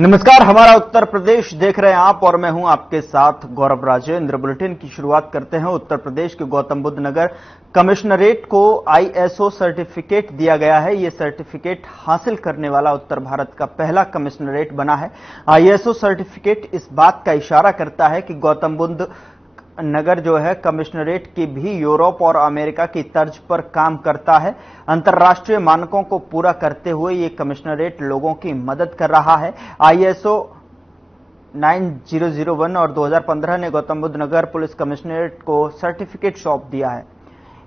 नमस्कार, हमारा उत्तर प्रदेश देख रहे हैं आप और मैं हूं आपके साथ गौरव राजेंद्र। बुलेटिन की शुरुआत करते हैं। उत्तर प्रदेश के गौतम बुद्ध नगर कमिश्नरेट को आईएसओ सर्टिफिकेट दिया गया है। यह सर्टिफिकेट हासिल करने वाला उत्तर भारत का पहला कमिश्नरेट बना है। आईएसओ सर्टिफिकेट इस बात का इशारा करता है कि गौतम बुद्ध नगर जो है कमिश्नरेट की भी यूरोप और अमेरिका की तर्ज पर काम करता है। अंतर्राष्ट्रीय मानकों को पूरा करते हुए ये कमिश्नरेट लोगों की मदद कर रहा है। आईएसओ 9001 और 2015 ने गौतम बुद्ध नगर पुलिस कमिश्नरेट को सर्टिफिकेट सौंप दिया है।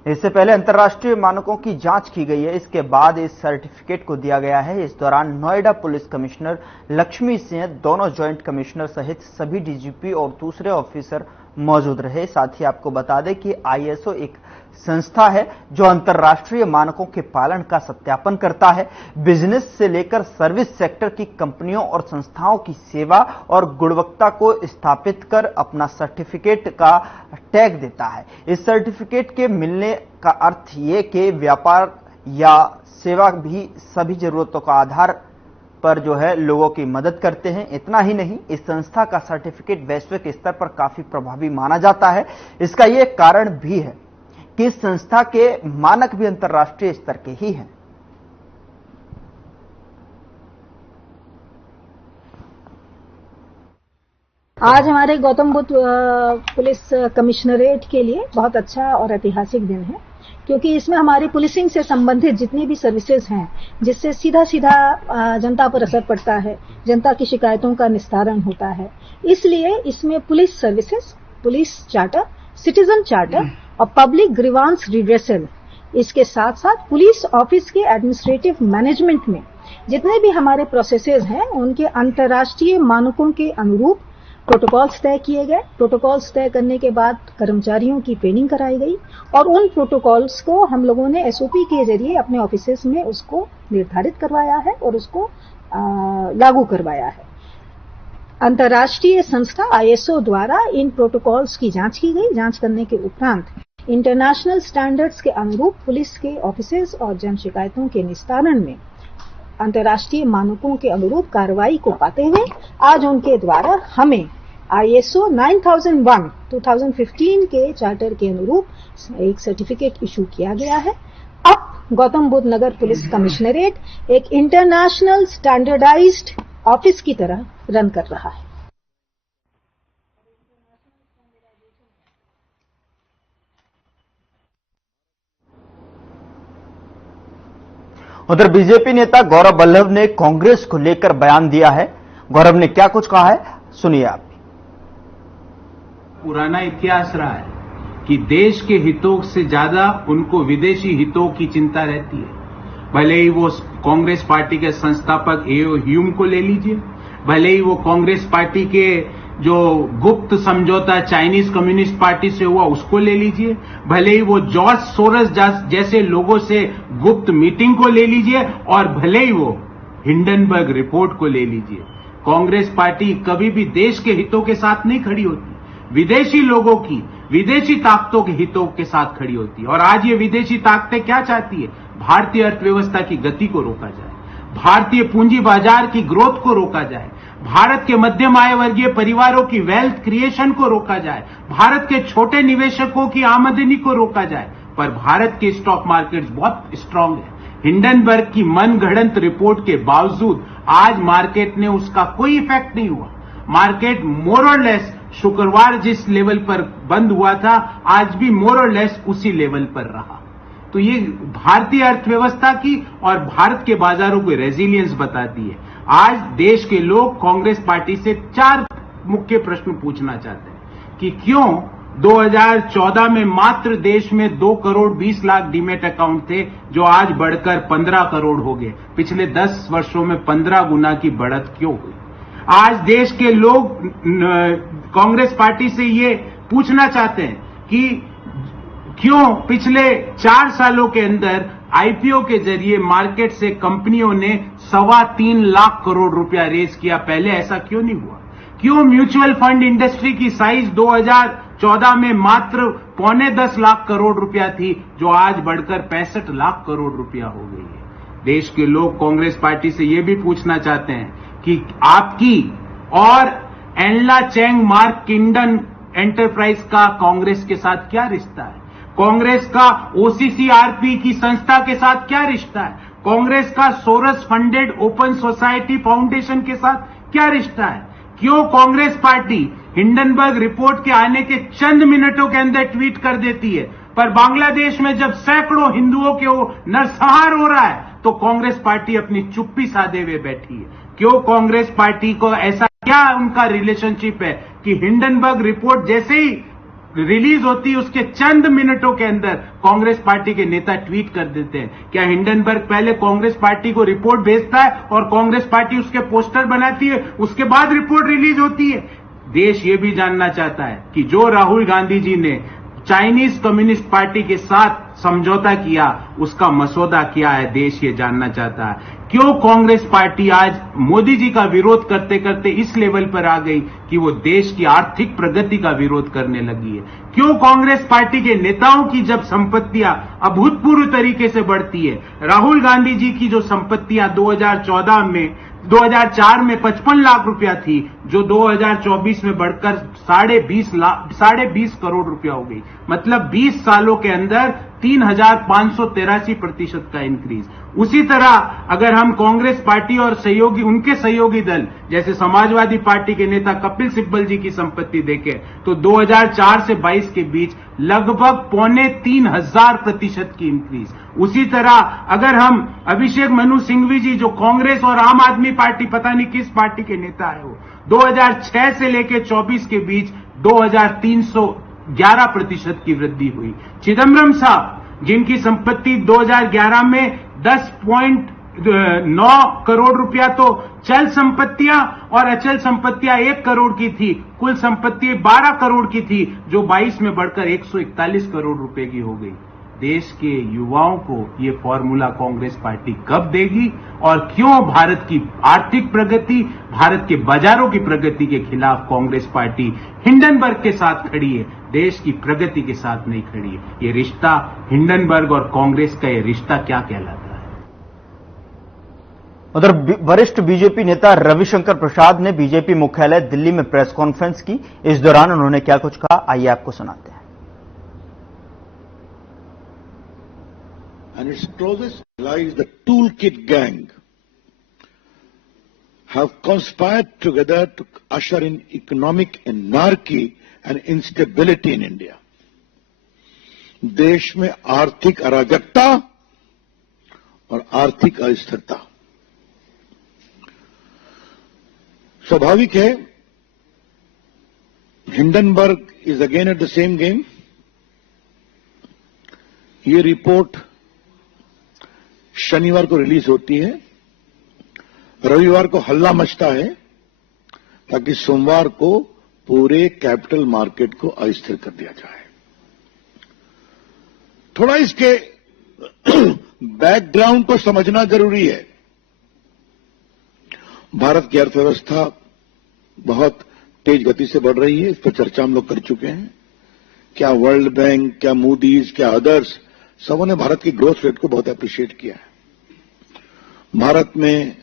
इससे पहले अंतर्राष्ट्रीय मानकों की जांच की गई है, इसके बाद इस सर्टिफिकेट को दिया गया है। इस दौरान नोएडा पुलिस कमिश्नर लक्ष्मी सिंह, दोनों ज्वाइंट कमिश्नर सहित सभी डीजीपी और दूसरे ऑफिसर मौजूद रहे। साथ ही आपको बता दें कि आईएसओ एक संस्था है जो अंतर्राष्ट्रीय मानकों के पालन का सत्यापन करता है। बिजनेस से लेकर सर्विस सेक्टर की कंपनियों और संस्थाओं की सेवा और गुणवत्ता को स्थापित कर अपना सर्टिफिकेट का टैग देता है। इस सर्टिफिकेट के मिलने का अर्थ ये कि व्यापार या सेवा भी सभी जरूरतों का आधार पर जो है लोगों की मदद करते हैं। इतना ही नहीं, इस संस्था का सर्टिफिकेट वैश्विक स्तर पर काफी प्रभावी माना जाता है। इसका यह कारण भी है कि इस संस्था के मानक भी अंतर्राष्ट्रीय स्तर के ही हैं। आज हमारे गौतम बुद्ध पुलिस कमिश्नरेट के लिए बहुत अच्छा और ऐतिहासिक दिन है, क्योंकि इसमें हमारी पुलिसिंग से संबंधित जितनी भी सर्विसेज हैं, जिससे सीधा सीधा जनता पर असर पड़ता है, जनता की शिकायतों का निस्तारण होता है, इसलिए इसमें police services, police charter, citizen charter और पब्लिक ग्रीवांस रिड्रेसल, इसके साथ साथ पुलिस ऑफिस के एडमिनिस्ट्रेटिव मैनेजमेंट में जितने भी हमारे प्रोसेसेस हैं, उनके अंतर्राष्ट्रीय मानकों के अनुरूप प्रोटोकॉल्स तय किए गए। प्रोटोकॉल्स तय करने के बाद कर्मचारियों की ट्रेनिंग कराई गई और उन प्रोटोकॉल्स को हम लोगों ने एसओपी के जरिए अपने ऑफिसेस में उसको निर्धारित करवाया है और उसको लागू करवाया है। अंतर्राष्ट्रीय संस्था आईएसओ द्वारा इन प्रोटोकॉल्स की जांच की गई। जांच करने के उपरांत इंटरनेशनल स्टैंडर्ड्स के अनुरूप पुलिस के ऑफिसेस और जन शिकायतों के निस्तारण में अंतर्राष्ट्रीय मानकों के अनुरूप कार्रवाई को पाते हुए आज उनके द्वारा हमें आईएसओ 9001 2015 के चार्टर के अनुरूप एक सर्टिफिकेट इशू किया गया है। अब गौतम बुद्ध नगर पुलिस कमिश्नरेट एक इंटरनेशनल स्टैंडर्डाइज्ड ऑफिस की तरह रन कर रहा है। उधर बीजेपी नेता गौरव वल्लभ ने कांग्रेस को लेकर बयान दिया है। गौरव ने क्या कुछ कहा है, सुनिए आप। पुराना इतिहास रहा है कि देश के हितों से ज्यादा उनको विदेशी हितों की चिंता रहती है। भले ही वो कांग्रेस पार्टी के संस्थापक एओ ह्यूम को ले लीजिए, भले ही वो कांग्रेस पार्टी के जो गुप्त समझौता चाइनीज कम्युनिस्ट पार्टी से हुआ उसको ले लीजिए, भले ही वो जॉर्ज सोरस जैसे लोगों से गुप्त मीटिंग को ले लीजिए और भले ही वो हिंडनबर्ग रिपोर्ट को ले लीजिए। कांग्रेस पार्टी कभी भी देश के हितों के साथ नहीं खड़ी होती, विदेशी लोगों की, विदेशी ताकतों के हितों के साथ खड़ी होती है। और आज ये विदेशी ताकतें क्या चाहती है? भारतीय अर्थव्यवस्था की गति को रोका जाए, भारतीय पूंजी बाजार की ग्रोथ को रोका जाए, भारत के मध्यम आय वर्गीय परिवारों की वेल्थ क्रिएशन को रोका जाए, भारत के छोटे निवेशकों की आमदनी को रोका जाए। पर भारत के स्टॉक मार्केट्स बहुत स्ट्रांग है। हिंडनबर्ग की मनगढ़ंत रिपोर्ट के बावजूद आज मार्केट ने उसका कोई इफेक्ट नहीं हुआ। मार्केट मोर और लेस शुक्रवार जिस लेवल पर बंद हुआ था, आज भी मोर और लेस उसी लेवल पर रहा। तो ये भारतीय अर्थव्यवस्था की और भारत के बाजारों को रेजिलियंस बताती है। आज देश के लोग कांग्रेस पार्टी से 4 मुख्य प्रश्न पूछना चाहते हैं कि क्यों 2014 में मात्र देश में 2 करोड़ 20 लाख डीमेट अकाउंट थे, जो आज बढ़कर 15 करोड़ हो गए। पिछले 10 वर्षों में 15 गुना की बढ़त क्यों हुई? आज देश के लोग कांग्रेस पार्टी से ये पूछना चाहते हैं कि क्यों पिछले 4 सालों के अंदर आईपीओ के जरिए मार्केट से कंपनियों ने 3.25 लाख करोड़ रुपया रेज किया, पहले ऐसा क्यों नहीं हुआ? क्यों म्यूचुअल फंड इंडस्ट्री की साइज 2014 में मात्र 9.25 लाख करोड़ रुपया थी, जो आज बढ़कर 65 लाख करोड़ रुपया हो गई है? देश के लोग कांग्रेस पार्टी से यह भी पूछना चाहते हैं कि आपकी और एनला चेंग मार्क किंडन एंटरप्राइज का कांग्रेस के साथ क्या रिश्ता है? कांग्रेस का ओसीसीआरपी की संस्था के साथ क्या रिश्ता है? कांग्रेस का Soros funded open society foundation के साथ क्या रिश्ता है? क्यों कांग्रेस पार्टी हिंडनबर्ग रिपोर्ट के आने के चंद मिनटों के अंदर ट्वीट कर देती है, पर बांग्लादेश में जब सैकड़ों हिंदुओं के नरसंहार हो रहा है तो कांग्रेस पार्टी अपनी चुप्पी साधे हुए बैठी है? क्यों कांग्रेस पार्टी को ऐसा क्या उनका रिलेशनशिप है कि हिंडनबर्ग रिपोर्ट जैसे ही रिलीज होती है उसके चंद मिनटों के अंदर कांग्रेस पार्टी के नेता ट्वीट कर देते हैं? क्या हिंडनबर्ग पहले कांग्रेस पार्टी को रिपोर्ट भेजता है और कांग्रेस पार्टी उसके पोस्टर बनाती है, उसके बाद रिपोर्ट रिलीज होती है? देश ये भी जानना चाहता है कि जो राहुल गांधी जी ने चाइनीज कम्युनिस्ट पार्टी के साथ समझौता किया उसका मसौदा क्या है, देश ये जानना चाहता है। क्यों कांग्रेस पार्टी आज मोदी जी का विरोध करते करते इस लेवल पर आ गई कि वो देश की आर्थिक प्रगति का विरोध करने लगी है? क्यों कांग्रेस पार्टी के नेताओं की जब संपत्तियां अभूतपूर्व तरीके से बढ़ती है, राहुल गांधी जी की जो संपत्तियां 2014 में 2004 में 55 लाख रुपया थी, जो 2024 में बढ़कर 20.5 करोड़ रुपया हो गई, मतलब 20 सालों के अंदर 3,583% का इंक्रीज। उसी तरह अगर हम कांग्रेस पार्टी और सहयोगी उनके सहयोगी दल जैसे समाजवादी पार्टी के नेता कपिल सिब्बल जी की संपत्ति देखें तो 2004 से 22 के बीच लगभग 3,500% की इंक्रीज। उसी तरह अगर हम अभिषेक मनु सिंघवी जी जो कांग्रेस और आम आदमी पार्टी पता नहीं किस पार्टी के नेता है, वो 2006 से लेकर 24 के बीच 2,311% की वृद्धि हुई। चिदम्बरम साहब जिनकी संपत्ति 2011 में 10.9 करोड़ रुपया तो चल संपत्तियां और अचल संपत्तियां 1 करोड़ की थी, कुल संपत्ति 12 करोड़ की थी, जो 22 में बढ़कर 141 करोड़ रुपए की हो गई। देश के युवाओं को ये फॉर्मूला कांग्रेस पार्टी कब देगी और क्यों भारत की आर्थिक प्रगति, भारत के बाजारों की प्रगति के खिलाफ कांग्रेस पार्टी हिंडनबर्ग के साथ खड़ी है, देश की प्रगति के साथ नहीं खड़ी है? ये रिश्ता हिंडनबर्ग और कांग्रेस का ये रिश्ता क्या कहलाता है? उधर वरिष्ठ बीजेपी नेता रविशंकर प्रसाद ने बीजेपी मुख्यालय दिल्ली में प्रेस कॉन्फ्रेंस की। इस दौरान उन्होंने क्या कुछ कहा, आइए आपको सुनाते हैं। And its closest allies, the Toolkit Gang, have conspired together to usher in economic anarchy and instability in India. देश में आर्थिक अराजकता और आर्थिक अस्थिरता स्वाभाविक है। Hindenburg is again at the same game. ये रिपोर्ट शनिवार को रिलीज होती है, रविवार को हल्ला मचता है ताकि सोमवार को पूरे कैपिटल मार्केट को अस्थिर कर दिया जाए। थोड़ा इसके बैकग्राउंड को समझना जरूरी है। भारत की अर्थव्यवस्था बहुत तेज गति से बढ़ रही है, इस पर चर्चा हम लोग कर चुके हैं। क्या वर्ल्ड बैंक, क्या मूडीज, क्या अदर्स, सबों ने भारत की ग्रोथ रेट को बहुत अप्रिशिएट किया है। भारत में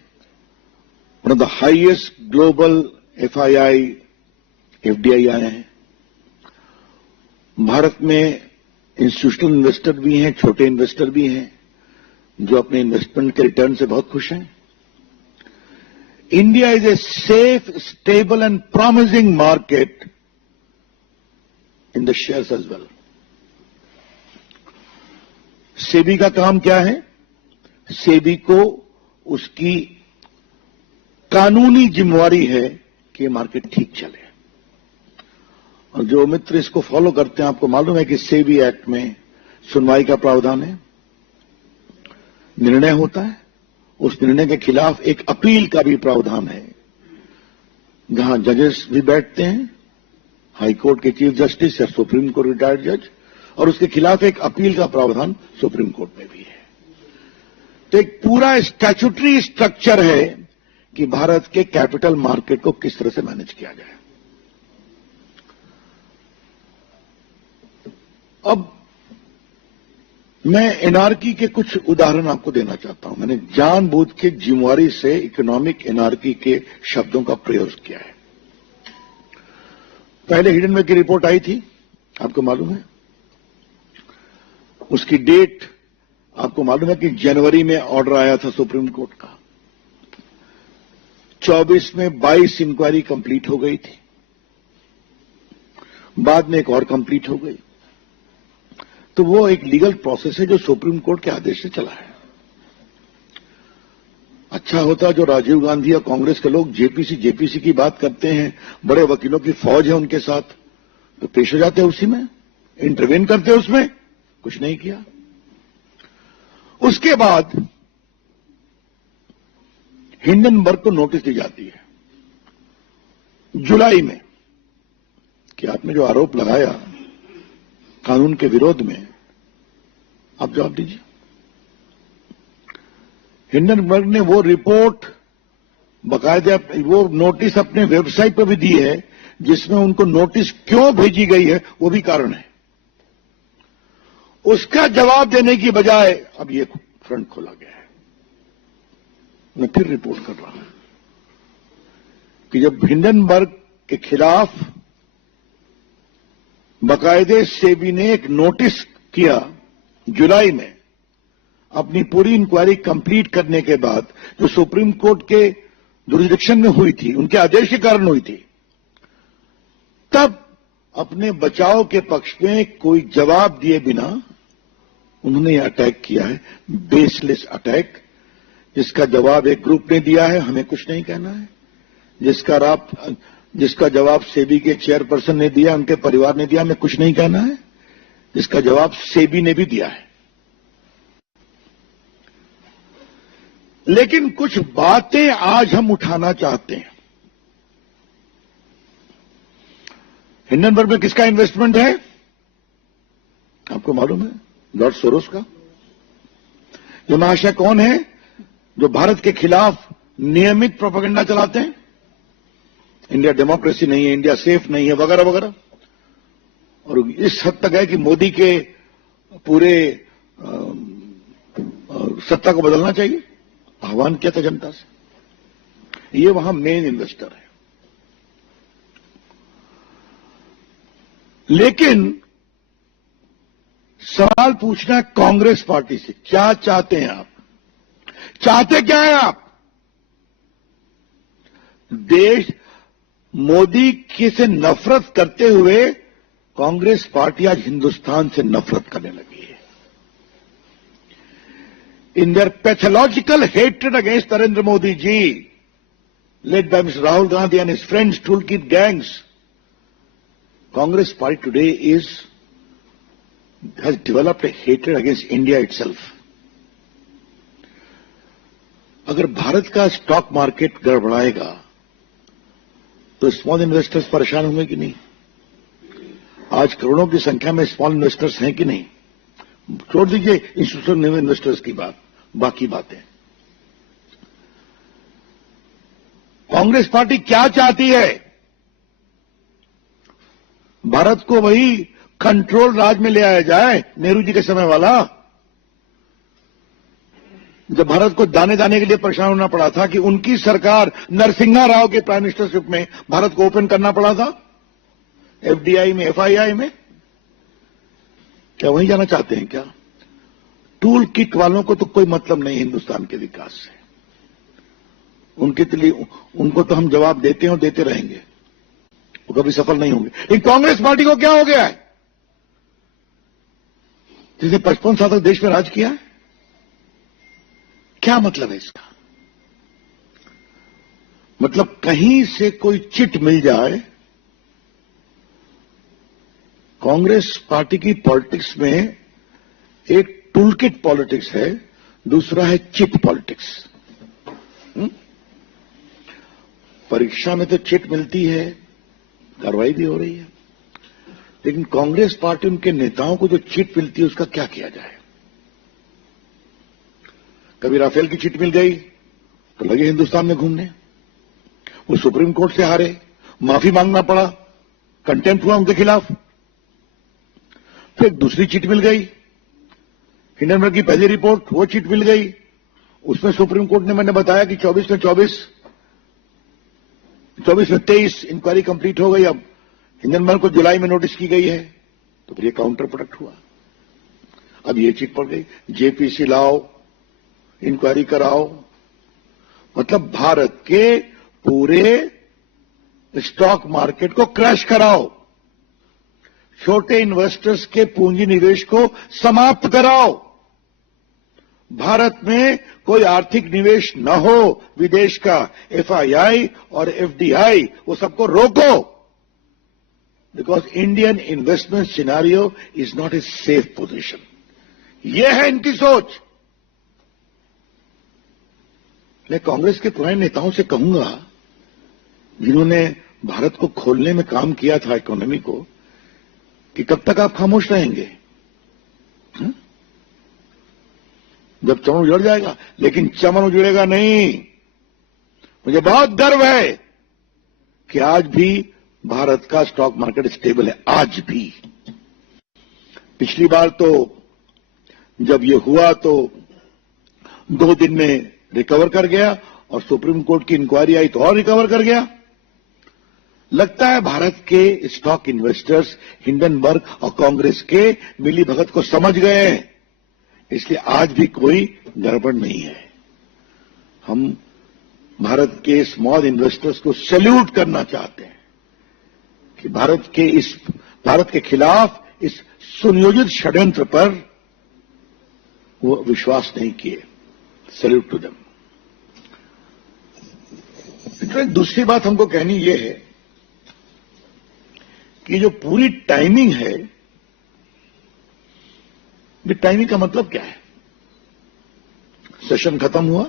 one of the highest global FII, FDI आए हैं। भारत में इंस्टीट्यूशनल इन्वेस्टर भी हैं, छोटे इन्वेस्टर भी हैं, जो अपने इन्वेस्टमेंट के रिटर्न से बहुत खुश हैं। India is a safe, stable and promising market in the shares as well. SEBI का काम क्या है? सेबी को उसकी कानूनी जिम्मेवारी है कि मार्केट ठीक चले। और जो मित्र इसको फॉलो करते हैं, आपको मालूम है कि सेबी एक्ट में सुनवाई का प्रावधान है, निर्णय होता है, उस निर्णय के खिलाफ एक अपील का भी प्रावधान है, जहां जजेस भी बैठते हैं, हाई कोर्ट के चीफ जस्टिस या सुप्रीम कोर्ट रिटायर्ड जज, और उसके खिलाफ एक अपील का प्रावधान सुप्रीम कोर्ट में भी है। तो एक पूरा स्टैट्यूटरी स्ट्रक्चर है कि भारत के कैपिटल मार्केट को किस तरह से मैनेज किया जाए। अब मैं एनआरकी के कुछ उदाहरण आपको देना चाहता हूं। मैंने जानबूझ के जिम्मेवारी से इकोनॉमिक एनआरकी के शब्दों का प्रयोग किया है। पहले हिडनबर्ग की रिपोर्ट आई थी, आपको मालूम है, उसकी डेट आपको मालूम है कि जनवरी में ऑर्डर आया था सुप्रीम कोर्ट का। 24 में 22 इंक्वायरी कंप्लीट हो गई थी, बाद में एक और कंप्लीट हो गई। तो वो एक लीगल प्रोसेस है जो सुप्रीम कोर्ट के आदेश से चला है। अच्छा होता जो राजीव गांधी या कांग्रेस के लोग जेपीसी की बात करते हैं, बड़े वकीलों की फौज है उनके साथ, तो पेश हो जाते हैं उसी में, इंटरवेन करते हैं उसमें, कुछ नहीं किया। उसके बाद हिंडनबर्ग को नोटिस दी जाती है जुलाई में कि आपने जो आरोप लगाया कानून के विरोध में, आप जवाब दीजिए। हिंडनबर्ग ने वो रिपोर्ट बाकायदा वो नोटिस अपने वेबसाइट पर भी दी है, जिसमें उनको नोटिस क्यों भेजी गई है वो भी कारण है। उसका जवाब देने की बजाय अब ये फ्रंट खोला गया है। मैं फिर रिपोर्ट कर रहा हूं कि जब हिंडनबर्ग के खिलाफ बाकायदे सेबी ने एक नोटिस किया जुलाई में, अपनी पूरी इंक्वायरी कंप्लीट करने के बाद, जो सुप्रीम कोर्ट के जुरिडिक्शन में हुई थी, उनके आदेश के कारण हुई थी, तब अपने बचाव के पक्ष में कोई जवाब दिए बिना उन्होंने यह अटैक किया है, बेसलेस अटैक, जिसका जवाब एक ग्रुप ने दिया है, हमें कुछ नहीं कहना है। जिसका जवाब सेबी के चेयरपर्सन ने दिया, उनके परिवार ने दिया, हमें कुछ नहीं कहना है। जिसका जवाब सेबी ने भी दिया है। लेकिन कुछ बातें आज हम उठाना चाहते हैं। हिंडनबर्ग में किसका इन्वेस्टमेंट है आपको मालूम है? जॉर्ज सोरोस का। ये महाशय कौन है जो भारत के खिलाफ नियमित प्रोपेगेंडा चलाते हैं? इंडिया डेमोक्रेसी नहीं है, इंडिया सेफ नहीं है, वगैरह वगैरह। और इस हद तक है कि मोदी के पूरे सत्ता को बदलना चाहिए, आह्वान किया था जनता से। ये वहां मेन इन्वेस्टर है। लेकिन सवाल पूछना है कांग्रेस पार्टी से, क्या चाहते हैं आप? चाहते क्या है आप? देश मोदी की से नफरत करते हुए कांग्रेस पार्टी आज हिंदुस्तान से नफरत करने लगी है। In their pathological hatred against Narendra Modi ji, led by Mr. Rahul Gandhi and his friends, toolkit gangs, Congress party today has developed a hatred against India itself. अगर भारत का स्टॉक मार्केट गड़बड़ाएगा तो स्मॉल इन्वेस्टर्स परेशान होंगे कि नहीं? आज करोड़ों की संख्या में स्मॉल इन्वेस्टर्स हैं कि नहीं? छोड़ दीजिए इंस्टीट्यूशनल इन्वेस्टर्स की बात, बाकी बातें। कांग्रेस पार्टी क्या चाहती है? भारत को वही कंट्रोल राज में ले आया जाए, नेहरू जी के समय वाला, जब भारत को दाने दाने के लिए परेशान होना पड़ा था कि उनकी सरकार नरसिम्हा राव के प्राइम मिनिस्टरशिप में भारत को ओपन करना पड़ा था, एफडीआई में, एफआईआई में। क्या वहीं जाना चाहते हैं क्या? टूल किट वालों को तो कोई मतलब नहीं हिंदुस्तान के विकास से। उनके लिए उनको तो हम जवाब देते हैं और देते रहेंगे, वो कभी सफल नहीं होंगे। लेकिन कांग्रेस पार्टी को क्या हो गया है? जिसने 55 साल तक देश में राज किया है, क्या मतलब है इसका? मतलब कहीं से कोई चिट मिल जाए। कांग्रेस पार्टी की पॉलिटिक्स में एक टूलकिट पॉलिटिक्स है, दूसरा है चिट पॉलिटिक्स। परीक्षा में तो चिट मिलती है, कार्रवाई भी हो रही है, लेकिन कांग्रेस पार्टी, उनके नेताओं को जो चिट मिलती है उसका क्या किया जाए? कभी राफेल की चिट मिल गई तो लगे हिंदुस्तान में घूमने, वो सुप्रीम कोर्ट से हारे, माफी मांगना पड़ा, कंटेम्प्ट हुआ उनके खिलाफ। फिर दूसरी चिट मिल गई, हिंडनबर्ग की पहली रिपोर्ट वो चिट मिल गई, उसमें सुप्रीम कोर्ट ने मैंने बताया कि 24 में 23 इंक्वायरी कंप्लीट हो गई। अब हिंडनबर्ग को जुलाई में नोटिस की गई है, तो फिर ये काउंटर प्रोडक्ट हुआ। अब ये चिट पड़ गई, जेपीसी लाओ, इंक्वायरी कराओ, मतलब भारत के पूरे स्टॉक मार्केट को क्रैश कराओ, छोटे इन्वेस्टर्स के पूंजी निवेश को समाप्त कराओ, भारत में कोई आर्थिक निवेश न हो विदेश का, एफआईआई और एफडीआई वो सबको रोको, because Indian investment scenario is not a safe position. ये है इनकी सोच। मैं कांग्रेस के पुराने नेताओं से कहूंगा, जिन्होंने भारत को खोलने में काम किया था, इकोनॉमी को, कि कब तक आप खामोश रहेंगे? जब चमन उजड़ जाएगा, लेकिन चमन उजड़ेगा नहीं। मुझे बहुत गर्व है कि आज भी भारत का स्टॉक मार्केट स्टेबल है, आज भी। पिछली बार तो जब ये हुआ तो 2 दिन में रिकवर कर गया, और सुप्रीम कोर्ट की इंक्वायरी आई तो और रिकवर कर गया। लगता है भारत के स्टॉक इन्वेस्टर्स हिंडनबर्ग और कांग्रेस के मिली भगत को समझ गए हैं, इसलिए आज भी कोई गड़बड़ नहीं है। हम भारत के स्मॉल इन्वेस्टर्स को सैल्यूट करना चाहते हैं कि भारत के खिलाफ इस सुनियोजित षड्यंत्र पर वो विश्वास नहीं किए। Salute to them. दूसरी बात हमको कहनी यह है कि जो पूरी टाइमिंग है, ये टाइमिंग का मतलब क्या है? सेशन खत्म हुआ,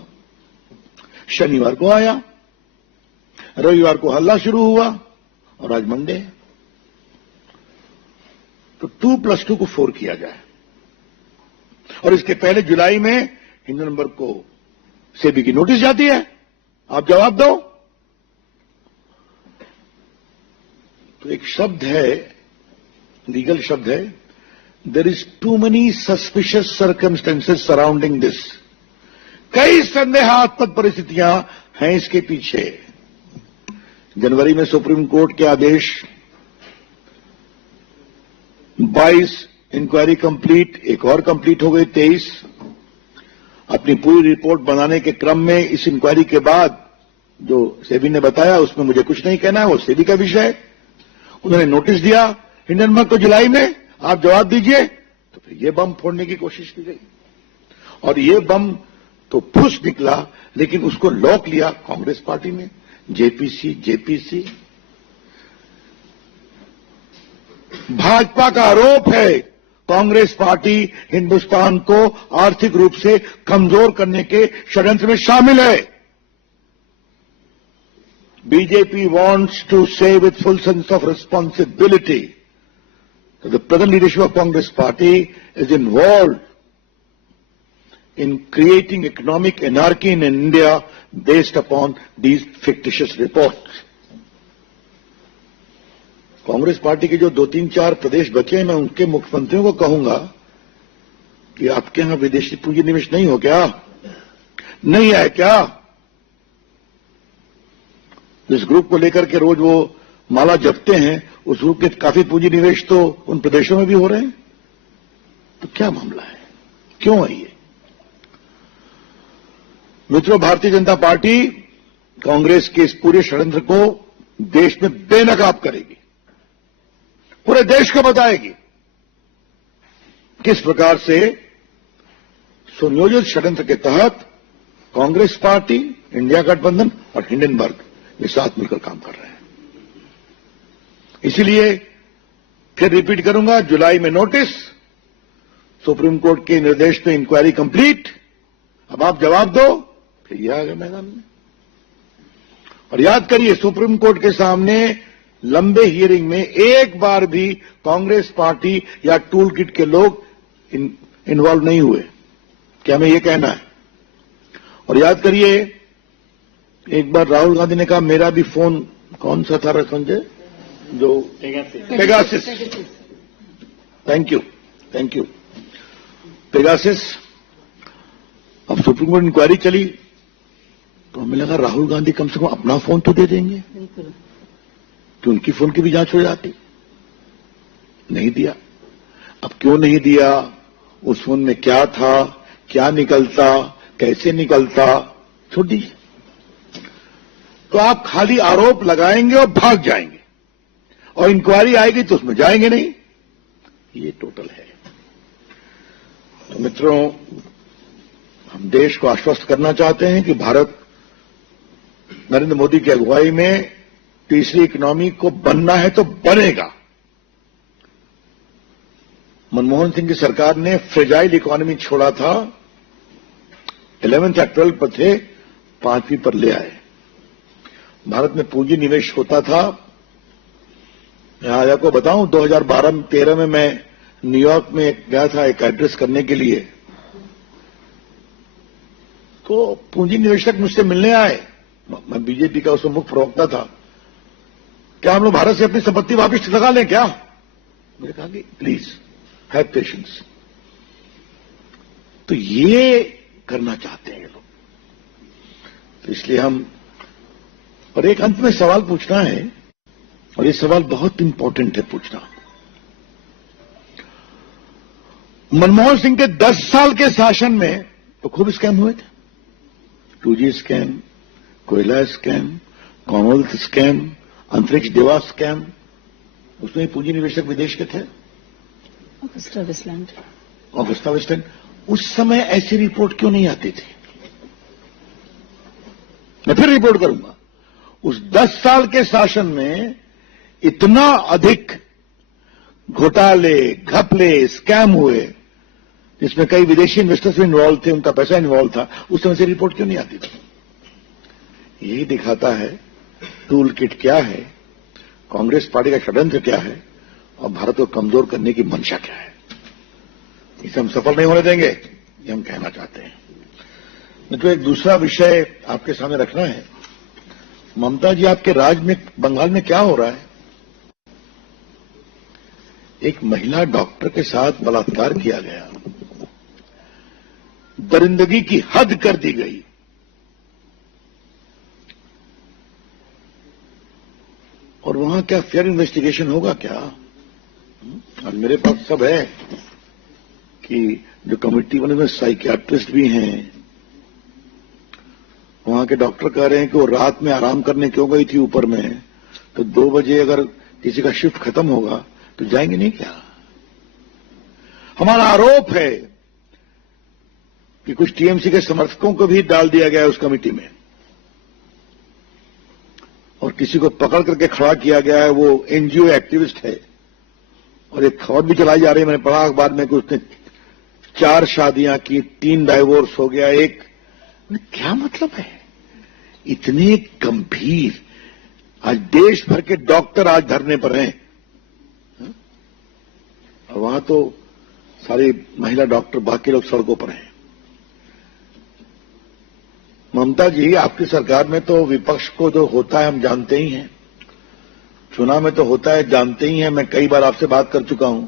शनिवार को आया, रविवार को हल्ला शुरू हुआ, और आज मंडे है, तो 2+2 को 4 किया जाए। और इसके पहले जुलाई में हिंडनबर्ग को सेबी की नोटिस जाती है, आप जवाब दो। तो एक शब्द है, लीगल शब्द है, there is too many suspicious circumstances surrounding this. कई संदेहास्पद परिस्थितियां हैं इसके पीछे। जनवरी में सुप्रीम कोर्ट के आदेश, 22 इंक्वायरी कंप्लीट, एक और कंप्लीट हो गई 23। अपनी पूरी रिपोर्ट बनाने के क्रम में इस इंक्वायरी के बाद जो सेबी ने बताया उसमें मुझे कुछ नहीं कहना है, वो सेबी का विषय है। उन्होंने नोटिस दिया हिंडनबर्ग को जुलाई में, आप जवाब दीजिए, तो फिर ये बम फोड़ने की कोशिश की गई, और ये बम तो फुस निकला, लेकिन उसको लॉक लिया कांग्रेस पार्टी में, जेपीसी। भाजपा का आरोप है कांग्रेस पार्टी हिंदुस्तान को आर्थिक रूप से कमजोर करने के षड्यंत्र में शामिल है। BJP wants to say with full sense of responsibility that the present leadership of Congress Party is involved in creating economic anarchy in India based upon these fictitious reports. Congress party के जो 2-3-4 प्रदेश बचे हैं, मैं उनके मुख्यमंत्रियों को कहूंगा कि आपके यहां विदेशी पूंजी निवेश नहीं हो क्या? नहीं है क्या? जिस ग्रुप को लेकर के रोज वो माला जपते हैं, उस ग्रुप के काफी पूंजी निवेश तो उन प्रदेशों में भी हो रहे हैं। तो क्या मामला है, क्यों है ये? मित्रों, भारतीय जनता पार्टी कांग्रेस के इस पूरे षड्यंत्र को देश में बेनकाब करेगी, पूरे देश को बताएगी किस प्रकार से सुनियोजित षड्यंत्र के तहत कांग्रेस पार्टी, इंडिया गठबंधन और हिंडनबर्ग ये साथ मिलकर काम कर रहे हैं। इसीलिए फिर रिपीट करूंगा, जुलाई में नोटिस, सुप्रीम कोर्ट के निर्देश पे इंक्वायरी कंप्लीट, अब आप जवाब दो, फिर ये आ गए मैदान में। और याद करिए, सुप्रीम कोर्ट के सामने लंबे हियरिंग में एक बार भी कांग्रेस पार्टी या टूल किट के लोग इन्वॉल्व नहीं हुए। क्या हमें यह कहना है? और याद करिए, एक बार राहुल गांधी ने कहा मेरा भी फोन कौन सा था संजय, जो पेगासिस। Thank you. पेगासिस, अब सुप्रीम कोर्ट इंक्वायरी चली तो हमें लगा राहुल गांधी कम से कम अपना फोन तो दे देंगे कि उनकी फोन की भी जांच हो जाती। नहीं दिया। अब क्यों नहीं दिया, उस फोन में क्या था, क्या निकलता, कैसे निकलता, छोड़ दीजिए। तो आप खाली आरोप लगाएंगे और भाग जाएंगे और इंक्वायरी आएगी तो उसमें जाएंगे नहीं। ये टोटल है। तो मित्रों, हम देश को आश्वस्त करना चाहते हैं कि भारत नरेंद्र मोदी की अगुवाई में तीसरी इकोनॉमी को बनना है तो बनेगा। मनमोहन सिंह की सरकार ने फ्रेजाइल इकोनॉमी छोड़ा था, 11th या 12th पर थे, 5वीं पर ले आए। भारत में पूंजी निवेश होता था। मैं आज आपको बताऊं, 2012-13 में मैं न्यूयॉर्क में गया था एक एड्रेस करने के लिए, तो पूंजी निवेशक मुझसे मिलने आए। मैं बीजेपी का उसमें मुख्य प्रवक्ता था। क्या हम लोग भारत से अपनी संपत्ति वापस लगा लें क्या? मैंने कहा कि प्लीज हैव पेशेंस। तो ये करना चाहते हैं ये लोग। तो इसलिए हम, और एक अंत में सवाल पूछना है, और ये सवाल बहुत इंपॉर्टेंट है पूछना। मनमोहन सिंह के 10 साल के शासन में तो खूब स्कैम हुए थे। 2G स्कैम, कोयला स्कैम, कॉमनवेल्थ स्कैम, अंतरिक्ष देवा स्कैम, उसमें पूंजी निवेशक विदेश के थे। AgustaWestland. उस समय ऐसी रिपोर्ट क्यों नहीं आती थी? मैं फिर रिपोर्ट करूंगा। उस 10 साल के शासन में इतना अधिक घोटाले, घपले, स्कैम हुए, जिसमें कई विदेशी इन्वेस्टर्स भी इन्वॉल्व थे, उनका पैसा इन्वॉल्व था। उस समय से रिपोर्ट क्यों नहीं आती थी? यही दिखाता है टूल किट क्या है, कांग्रेस पार्टी का षड्यंत्र क्या है, और भारत को कमजोर करने की मंशा क्या है। इसे हम सफल नहीं होने देंगे, ये हम कहना चाहते हैं। मित्रों, एक दूसरा विषय आपके सामने रखना है। ममता जी, आपके राज्य में बंगाल में क्या हो रहा है? एक महिला डॉक्टर के साथ बलात्कार किया गया, दरिंदगी की हद कर दी गई। और वहां क्या फेयर इन्वेस्टिगेशन होगा क्या? और मेरे पास सब है कि जो कमेटी बने में साइकियाट्रिस्ट भी हैं। वहां के डॉक्टर कह रहे हैं कि वो रात में आराम करने क्यों गई थी ऊपर में, तो 2 बजे अगर किसी का शिफ्ट खत्म होगा तो जाएंगे नहीं क्या? हमारा आरोप है कि कुछ टीएमसी के समर्थकों को भी डाल दिया गया है उस कमेटी में, और किसी को पकड़ करके खड़ा किया गया है, वो एनजीओ एक्टिविस्ट है। और एक खबर भी चलाई जा रही है, मैंने पढ़ा अखबार में कि उसने 4 शादियां की, 3 डाइवोर्स हो गया, एक। क्या मतलब है? इतने गंभीर, आज देश भर के डॉक्टर आज धरने पर हैं, और वहां तो सारी महिला डॉक्टर, बाकी लोग सड़कों पर हैं। ममता जी, आपकी सरकार में तो विपक्ष को जो होता है हम जानते ही हैं, चुनाव में तो होता है जानते ही हैं। मैं कई बार आपसे बात कर चुका हूं।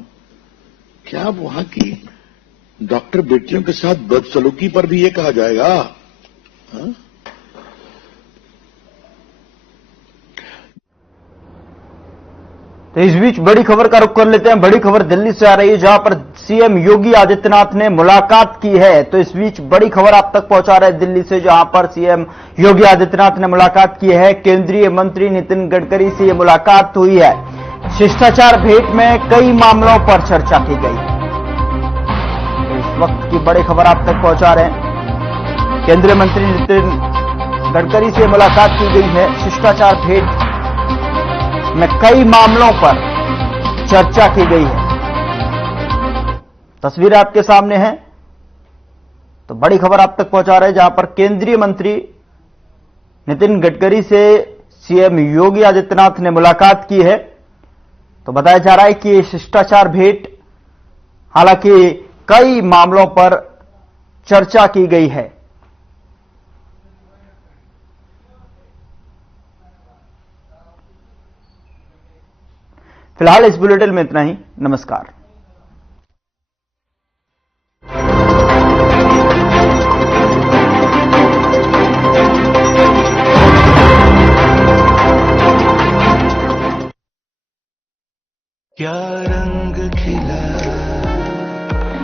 क्या वहां की डॉक्टर बेटियों के साथ बदसलूकी पर भी ये कहा जाएगा? हा? तो इस बीच बड़ी खबर का रुख कर लेते हैं। बड़ी खबर दिल्ली से आ रही है, जहां पर सीएम योगी आदित्यनाथ ने मुलाकात की है। तो इस बीच बड़ी खबर आप तक पहुंचा रहे हैं दिल्ली से, जहां पर सीएम योगी आदित्यनाथ ने मुलाकात की है। केंद्रीय मंत्री नितिन गडकरी से यह मुलाकात हुई है। शिष्टाचार भेंट में कई मामलों पर चर्चा की गई। तो इस वक्त की बड़ी खबर आप तक पहुंचा रहे हैं। केंद्रीय मंत्री नितिन गडकरी से मुलाकात की गई है। शिष्टाचार भेंट में कई मामलों पर चर्चा की गई है। तस्वीरें आपके सामने हैं। तो बड़ी खबर आप तक पहुंचा रहे हैं, जहां पर केंद्रीय मंत्री नितिन गडकरी से सीएम योगी आदित्यनाथ ने मुलाकात की है। तो बताया जा रहा है कि शिष्टाचार भेंट, हालांकि कई मामलों पर चर्चा की गई है। फिलहाल इस बुलेटिन में इतना ही। नमस्कार। क्या रंग खिला